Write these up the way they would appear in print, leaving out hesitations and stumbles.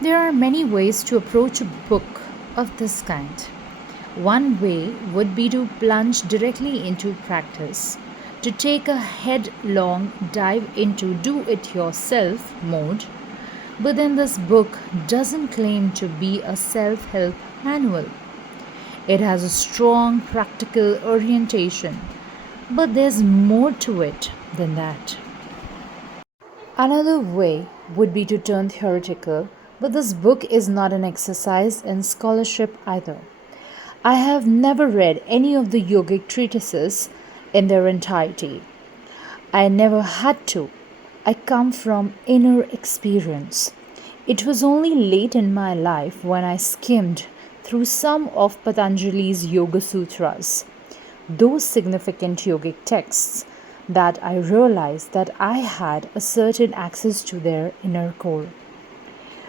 There are many ways to approach a book of this kind. One way would be to plunge directly into practice, to take a headlong dive into do it yourself mode. But then this book doesn't claim to be a self help manual. It has a strong practical orientation, but there's more to it than that. Another way would be to turn theoretical, but this book is not an exercise in scholarship either. I have never read any of the yogic treatises in their entirety. I never had to. I come from inner experience. It was only late in my life when I skimmed through some of Patanjali's Yoga Sutras, those significant yogic texts, that I realized that I had a certain access to their inner core.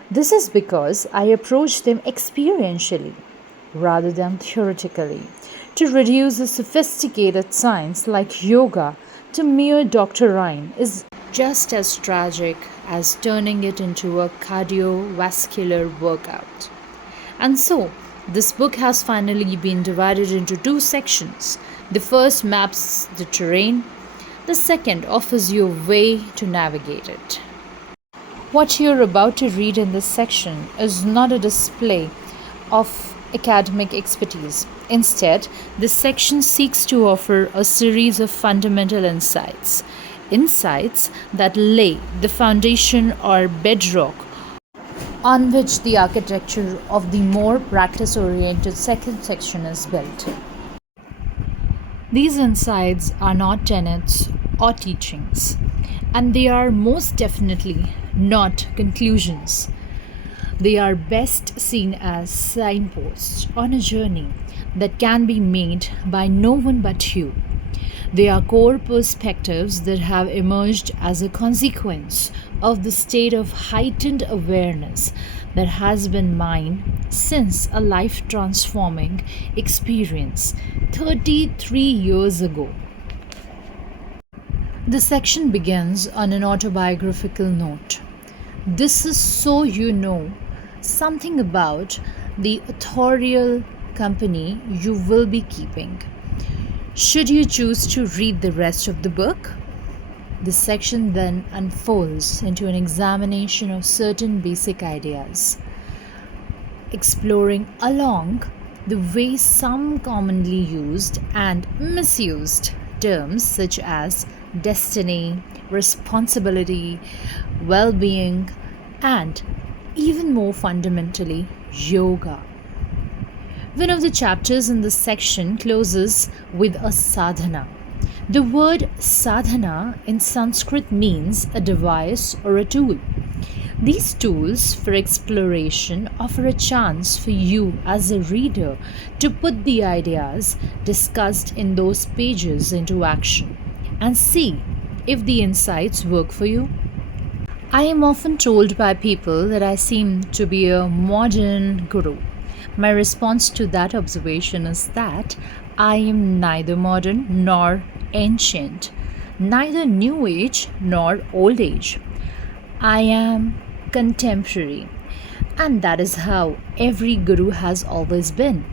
This is because I approached them experientially rather than theoretically, to reduce a sophisticated science like yoga to mere doctrine is just as tragic as turning it into a cardiovascular workout. And so, this book has finally been divided into two sections. The first maps the terrain, the second offers you a way to navigate it. What you're about to read in this section is not a display of academic expertise. Instead, this section seeks to offer a series of fundamental insights that lay the foundation or bedrock on which the architecture of the more practice oriented second section is built. These insights are not tenets or teachings, and they are most definitely not conclusions. They are best seen as signposts on a journey that can be made by no one but you. They are core perspectives that have emerged as a consequence of the state of heightened awareness that has been mine since a life transforming experience 33 years ago. The section begins on an autobiographical note. This is so you know something about the authorial company you will be keeping. Should you choose to read the rest of the book? The section then unfolds into an examination of certain basic ideas, exploring along the way some commonly used and misused terms such as destiny, responsibility, well being, and even more fundamentally, yoga. One of the chapters in this section closes with a sadhana. The word sadhana in Sanskrit means a device or a tool. These tools for exploration offer a chance for you as a reader to put the ideas discussed in those pages into action and see if the insights work for you. I am often told by people that I seem to be a modern guru. My response to that observation is that I am neither modern nor ancient, neither new age nor old age. I am contemporary, and that is how every guru has always been.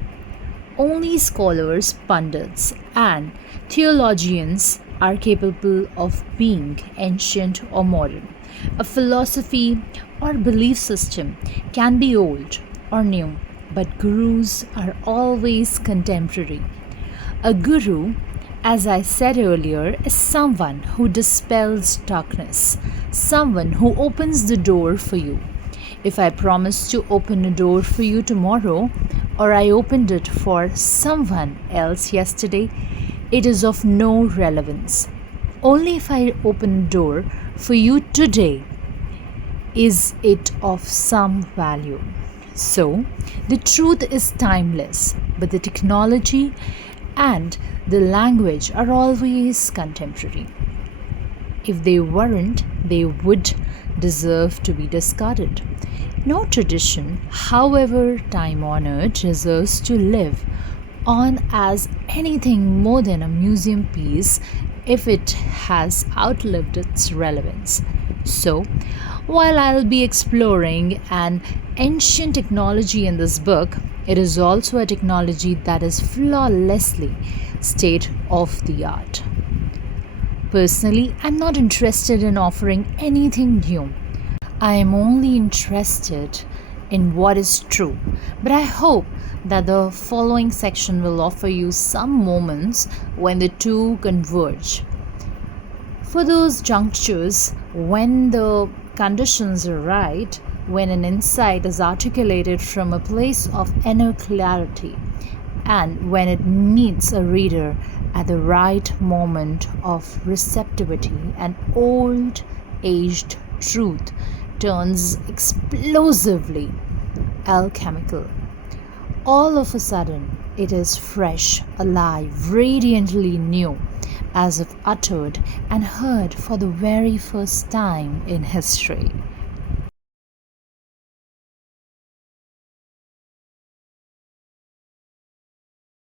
Only scholars, pundits, and theologians are capable of being ancient or modern. A philosophy or belief system can be old or new, but gurus are always contemporary. A guru, as I said earlier, is someone who dispels darkness, someone who opens the door for you. If I promise to open a door for you tomorrow, or I opened it for someone else yesterday, it is of no relevance. Only if I open a door for you today is it of some value. So, the truth is timeless, but the technology and the language are always contemporary. If they weren't, they would deserve to be discarded. No tradition, however time honored, deserves to live on as anything more than a museum piece if it has outlived its relevance. So, While I'll be exploring an ancient technology in this book, it is also a technology that is flawlessly state of the art. Personally, I'm not interested in offering anything new. I am only interested in what is true. But I hope that the following section will offer you some moments when the two converge. For those junctures, when the conditions are right, when an insight is articulated from a place of inner clarity, and when it meets a reader at the right moment of receptivity, an old aged truth turns explosively alchemical. All of a sudden, it is fresh, alive, radiantly new, as if uttered and heard for the very first time in history.